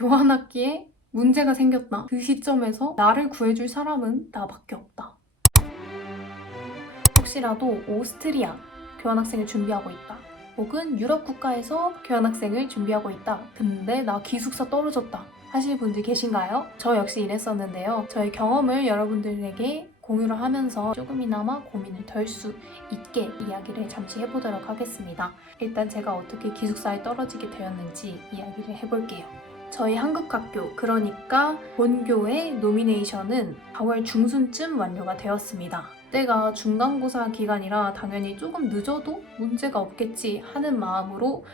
교환학기에 문제가 생겼다. 그 시점에서 나를 구해줄 사람은 나밖에 없다. 혹시라도 오스트리아 교환학생을 준비하고 있다. 혹은 유럽 국가에서 교환학생을 준비하고 있다. 근데 나 기숙사 떨어졌다 하실 분들 계신가요? 저 역시 이랬었는데요. 저의 경험을 여러분들에게 공유를 하면서 조금이나마 고민을 덜 수 있게 이야기를 잠시 해보도록 하겠습니다. 일단 제가 어떻게 기숙사에 떨어지게 되었는지 이야기를 해볼게요. 저희 한국학교, 그러니까 본교의 노미네이션은 4월 중순쯤 완료가 되었습니다. 때가 중간고사 기간이라 당연히 조금 늦어도 문제가 없겠지 하는 마음으로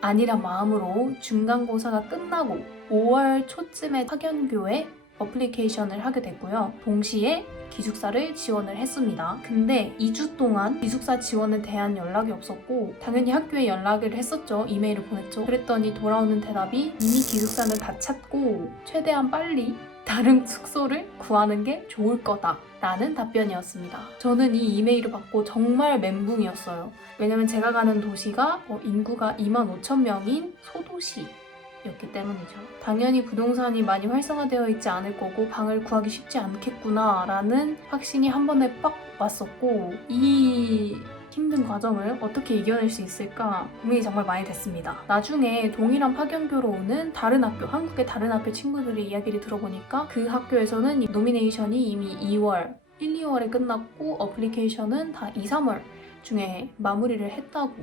아니란 마음으로 중간고사가 끝나고 5월 초쯤에 학연교에 어플리케이션을 하게 됐고요. 동시에 기숙사를 지원을 했습니다. 근데 2주 동안 기숙사 지원에 대한 연락이 없었고 당연히 학교에 연락을 했었죠. 이메일을 보냈죠. 그랬더니 돌아오는 대답이 이미 기숙사는 다 찾고 최대한 빨리 다른 숙소를 구하는 게 좋을 거다 라는 답변이었습니다. 저는 이 이메일을 받고 정말 멘붕이었어요. 왜냐면 제가 가는 도시가 인구가 25,000명인 소도시였기 때문이죠. 당연히 부동산이 많이 활성화되어 있지 않을 거고 방을 구하기 쉽지 않겠구나 라는 확신이 한 번에 빡 왔었고, 이 힘든 과정을 어떻게 이겨낼 수 있을까 고민이 정말 많이 됐습니다. 나중에 동일한 파견교로 오는 다른 학교, 한국의 다른 학교 친구들의 이야기를 들어보니까 그 학교에서는 노미네이션이 이미 2월, 1, 2월에 끝났고 어플리케이션은 다 2, 3월 중에 마무리를 했다고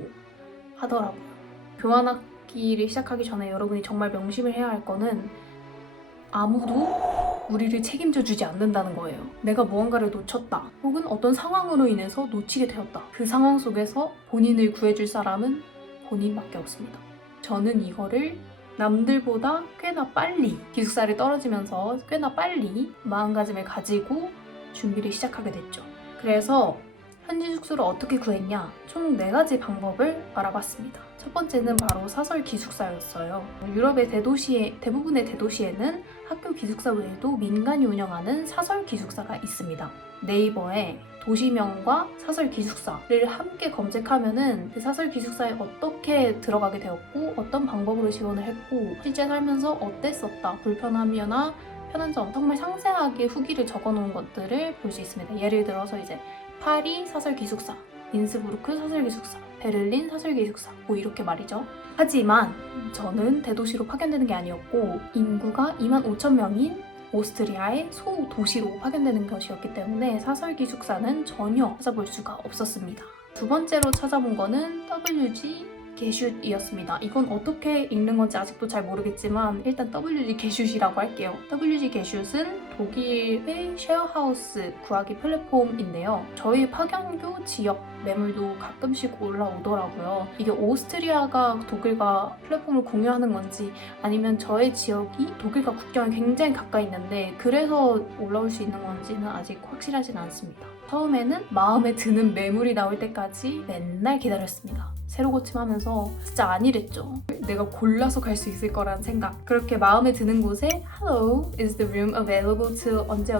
하더라고요. 교환학기를 시작하기 전에 여러분이 정말 명심을 해야 할 거는 아무도 우리를 책임져 주지 않는다는 거예요. 내가 무언가를 놓쳤다 혹은 어떤 상황으로 인해서 놓치게 되었다. 그 상황 속에서 본인을 구해줄 사람은 본인밖에 없습니다. 저는 이거를 남들보다 꽤나 빨리 기숙사를 떨어지면서 꽤나 빨리 마음가짐을 가지고 준비를 시작하게 됐죠. 그래서 현지 숙소를 어떻게 구했냐? 총 4가지 방법을 알아봤습니다. 첫 번째는 바로 사설 기숙사였어요. 유럽의 대부분의 대도시에는 학교 기숙사 외에도 민간이 운영하는 사설 기숙사가 있습니다. 네이버에 도시명과 사설 기숙사를 함께 검색하면은 그 사설 기숙사에 어떻게 들어가게 되었고 어떤 방법으로 지원을 했고 실제 살면서 어땠었다, 불편함이나 편한 점, 정말 상세하게 후기를 적어놓은 것들을 볼 수 있습니다. 예를 들어서 이제 파리 사설 기숙사, 인스부르크 사설 기숙사, 베를린 사설 기숙사 뭐 이렇게 말이죠. 하지만 저는 대도시로 파견되는 게 아니었고 인구가 25,000명인 오스트리아의 소도시로 파견되는 것이었기 때문에 사설 기숙사는 전혀 찾아볼 수가 없었습니다. 두 번째로 찾아본 거는 WG 게슛이었습니다. 이건 어떻게 읽는 건지 아직도 잘 모르겠지만 일단 WG 게슛이라고 할게요. WG 게슛은 독일의 쉐어하우스 구하기 플랫폼인데요. 저희 파견교 지역 매물도 가끔씩 올라오더라고요. 이게 오스트리아가 독일과 플랫폼을 공유하는 건지 아니면 저의 지역이 독일과 국경에 굉장히 가까이 있는데 그래서 올라올 수 있는 건지는 아직 확실하진 않습니다. 처음에는 마음에 드는 매물이 나올 때까지 맨날 기다렸습니다. 새로 고침하면서 진짜 아니랬죠. 내가 골라서 갈 수 있을 거란 생각. 그렇게 마음에 드는 곳에 Hello, is the room available to 언제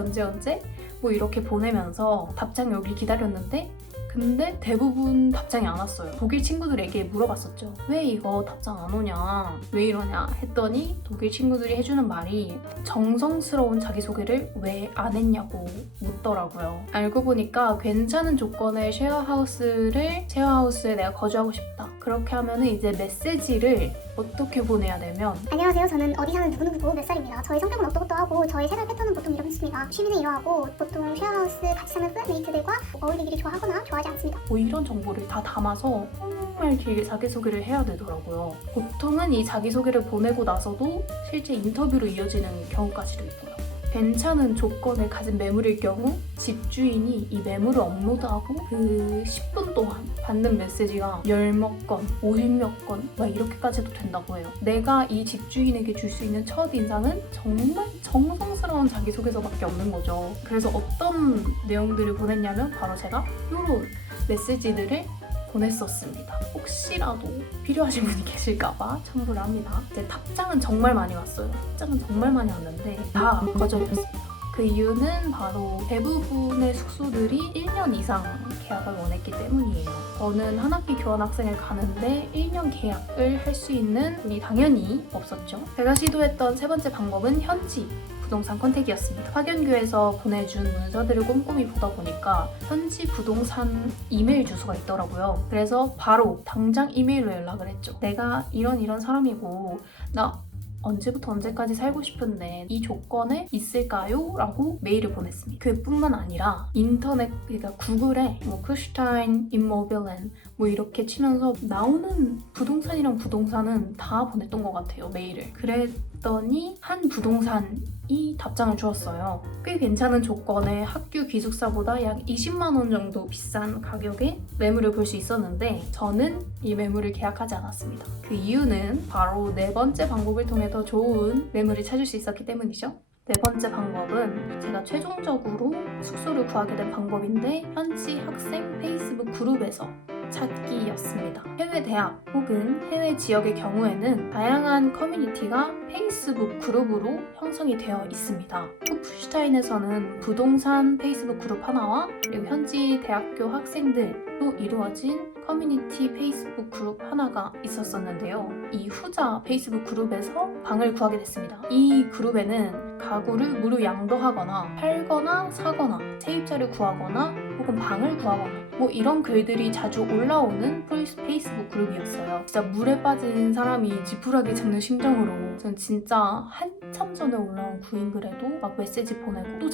뭐 이렇게 보내면서 답장 여기 기다렸는데 근데 대부분 답장이 안 왔어요. 독일 친구들에게 물어봤었죠. 왜 이거 답장 안 오냐? 왜 이러냐? 했더니 독일 친구들이 해주는 말이 정성스러운 자기소개를 왜 안 했냐고 묻더라고요. 알고 보니까 괜찮은 조건의 쉐어하우스에 내가 거주하고 싶다. 그렇게 하면은 이제 메시지를 어떻게 보내야 되면 안녕하세요. 저는 어디 사는 누구누구고 몇 살입니다. 저희 성격은 어떠고또 하고 저희 생활 패턴은 보통 이렇습니다. 취미는 이러하고 보통 쉐어하우스 같이 사는 플랫메이트들과 어울리기를 좋아하거나 좋아하지 않습니다. 뭐 이런 정보를 다 담아서 정말 길게 자기소개를 해야 되더라고요. 보통은 이 자기소개를 보내고 나서도 실제 인터뷰로 이어지는 경우까지도 있고요. 괜찮은 조건을 가진 매물일 경우 집주인이 이 매물을 업로드하고 그 10분 동안 받는 메시지가 10몇 건, 50몇 건 막 이렇게까지도 된다고 해요. 내가 이 집주인에게 줄 수 있는 첫인상은 정말 정성스러운 자기소개서밖에 없는 거죠. 그래서 어떤 내용들을 보냈냐면 바로 제가 이런 메시지들을 보냈었습니다. 혹시라도 필요하신 분이 계실까봐 참고를 합니다. 이제 답장은 정말 많이 왔어요. 답장은 정말 많이 왔는데 다 거절이었습니다. 그 이유는 바로 대부분의 숙소들이 1년 이상 계약을 원했기 때문이에요. 저는 한 학기 교환학생을 가는데 1년 계약을 할 수 있는 돈이 당연히 없었죠. 제가 시도했던 세 번째 방법은 현지 부동산 컨택이었습니다. 파견교에서 보내준 문서들을 꼼꼼히 보다 보니까 현지 부동산 이메일 주소가 있더라고요. 그래서 바로 당장 이메일로 연락을 했죠. 내가 이런 사람이고 나 언제부터 언제까지 살고 싶은데 이 조건에 있을까요? 라고 메일을 보냈습니다. 그뿐만 아니라 인터넷, 그러니까 구글에 뭐 쿠슈타인, 임모빌렌 뭐 이렇게 치면서 나오는 부동산이랑 부동산은 다 보냈던 것 같아요, 메일을. 그랬더니 한 부동산이 답장을 주었어요. 꽤 괜찮은 조건에 학교 기숙사보다 약 20만 원 정도 비싼 가격에 매물을 볼 수 있었는데 저는 이 매물을 계약하지 않았습니다. 그 이유는 바로 네 번째 방법을 통해 더 좋은 매물을 찾을 수 있었기 때문이죠. 네 번째 방법은 제가 최종적으로 숙소를 구하게 된 방법인데 현지 학생 페이스북 그룹에서 찾기였습니다. 해외 대학 혹은 해외 지역의 경우에는 다양한 커뮤니티가 페이스북 그룹으로 형성이 되어 있습니다. 푸슈타인에서는 부동산 페이스북 그룹 하나와 그리고 현지 대학교 학생들로 이루어진 커뮤니티 페이스북 그룹 하나가 있었었는데요. 이 후자 페이스북 그룹에서 방을 구하게 됐습니다. 이 그룹에는 가구를 무료 양도하거나 팔거나 사거나 세입자를 구하거나 혹은 방을 구하거나 뭐 이런 글들이 자주 올라오는 페이스북 그룹이었어요. 진짜 물에 빠진 사람이 지푸라기 잡는 심정으로 전 진짜 한참 전에 올라온 구인 글에도 막 메시지 보내고 또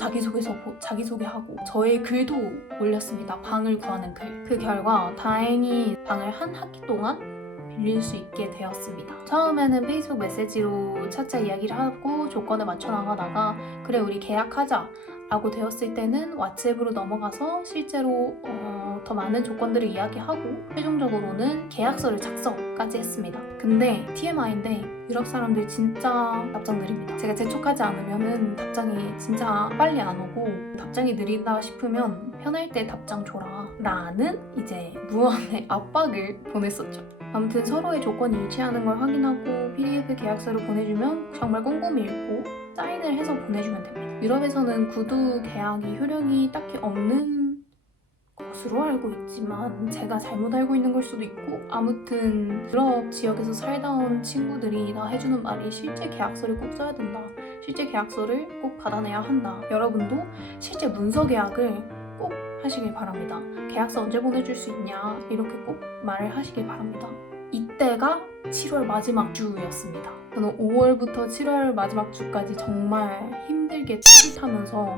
자기소개하고 저의 글도 올렸습니다. 방을 구하는 글. 그 결과 다행히 방을 한 학기 동안 빌릴 수 있게 되었습니다. 처음에는 페이스북 메시지로 차차 이야기를 하고 조건을 맞춰 나가다가 그래 우리 계약하자 라고 되었을 때는 왓츠앱으로 넘어가서 실제로 더 많은 조건들을 이야기하고 최종적으로는 계약서를 작성까지 했습니다. 근데 TMI인데 유럽 사람들 진짜 답장 느립니다. 제가 재촉하지 않으면 답장이 진짜 빨리 안 오고 답장이 느리다 싶으면 편할 때 답장 줘라 라는 이제 무언의 압박을 보냈었죠. 아무튼 서로의 조건이 일치하는 걸 확인하고 PDF 계약서를 보내주면 정말 꼼꼼히 읽고 사인을 해서 보내주면 됩니다. 유럽에서는 구두 계약이 효력이 딱히 없는 것으로 알고 있지만 제가 잘못 알고 있는 걸 수도 있고 아무튼 유럽 지역에서 살다 온 친구들이 다 해주는 말이 실제 계약서를 꼭 써야 된다. 실제 계약서를 꼭 받아내야 한다. 여러분도 실제 문서 계약을 꼭 하시길 바랍니다. 계약서 언제 보내줄 수 있냐 이렇게 꼭 말을 하시길 바랍니다. 이때가 7월 마지막 주였습니다. 저는 5월부터 7월 마지막 주까지 정말 힘들게 타면서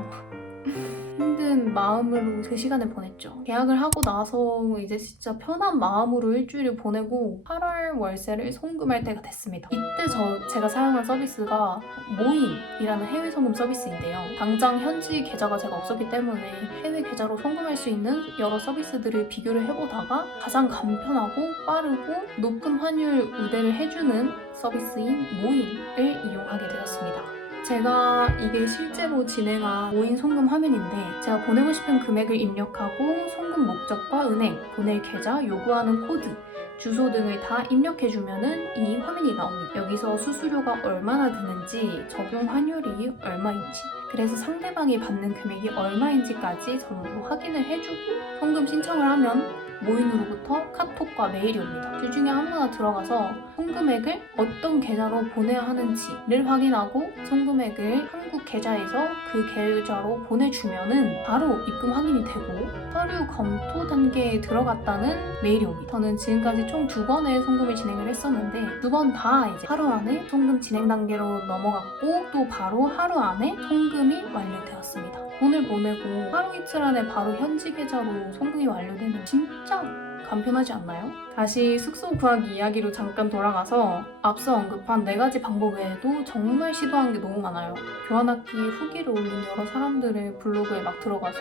힘든 마음으로 그 시간을 보냈죠. 계약을 하고 나서 이제 진짜 편한 마음으로 일주일을 보내고 8월 월세를 송금할 때가 됐습니다. 이때 제가 사용한 서비스가 모인이라는 해외 송금 서비스인데요. 당장 현지 계좌가 제가 없었기 때문에 해외 계좌로 송금할 수 있는 여러 서비스들을 비교를 해보다가 가장 간편하고 빠르고 높은 환율 우대를 해주는 서비스인 모인을 이용하게 되었습니다. 제가 이게 실제로 진행한 모인 송금 화면인데 제가 보내고 싶은 금액을 입력하고 송금 목적과 은행, 보낼 계좌, 요구하는 코드, 주소 등을 다 입력해주면은 이 화면이 나옵니다. 여기서 수수료가 얼마나 드는지, 적용 환율이 얼마인지, 그래서 상대방이 받는 금액이 얼마인지까지 전부 확인을 해주고 송금 신청을 하면 모인으로부터 카톡과 메일이 옵니다. 둘 중에 아무나 들어가서 송금액을 어떤 계좌로 보내야 하는지를 확인하고 송금액을 한국 계좌에서 그 계좌로 보내주면은 바로 입금 확인이 되고 서류 검토 단계에 들어갔다는 메일이 옵니다. 저는 지금까지 총 2번의 송금을 진행을 했었는데 2번 다 이제 하루 안에 송금 진행 단계로 넘어갔고 또 바로 하루 안에 송금이 완료되었습니다. 돈을 보내고 하루 이틀 안에 바로 현지 계좌로 송금이 완료되는 진짜 간편하지 않나요? 다시 숙소 구하기 이야기로 잠깐 돌아가서 앞서 언급한 4가지 방법 외에도 정말 시도한 게 너무 많아요. 교환학기 후기를 올린 여러 사람들의 블로그에 막 들어가서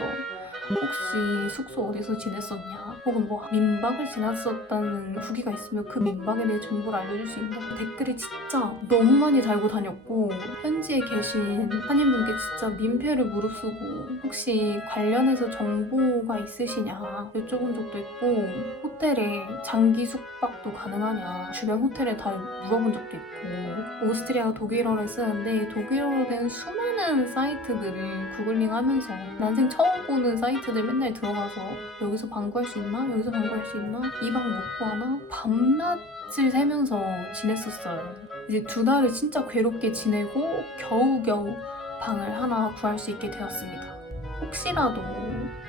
혹시 숙소 어디서 지냈었냐? 혹은 뭐 민박을 지났었다는 후기가 있으면 그 민박에 대해 정보를 알려줄 수 있나? 댓글이 진짜 너무 많이 달고 다녔고 현지에 계신 한인분께 진짜 민폐를 무릅쓰고 혹시 관련해서 정보가 있으시냐 여쭤본 적도 있고 호텔에 장기 숙박도 가능하냐 주변 호텔에 다 물어본 적도 있고 오스트리아가 독일어를 쓰는데 독일어로 된 수많은 사이트들을 구글링하면서 난생 처음 보는 사이트들 맨날 들어가서 여기서 방구할 수 있나? 여기서 방구할 수 있나? 이 방 못 구하나? 밤낮을 새면서 지냈었어요. 이제 2달을 진짜 괴롭게 지내고 겨우겨우 방을 하나 구할 수 있게 되었습니다. 혹시라도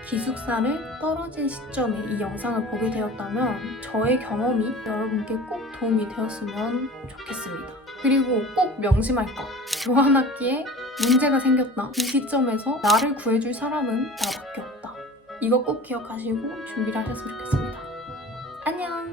기숙사를 떨어진 시점에 이 영상을 보게 되었다면 저의 경험이 여러분께 꼭 도움이 되었으면 좋겠습니다. 그리고 꼭 명심할 것. 교환학기에 문제가 생겼다. 이 시점에서 나를 구해줄 사람은 나밖에 없다. 이거 꼭 기억하시고 준비를 하셨으면 좋겠습니다. 안녕!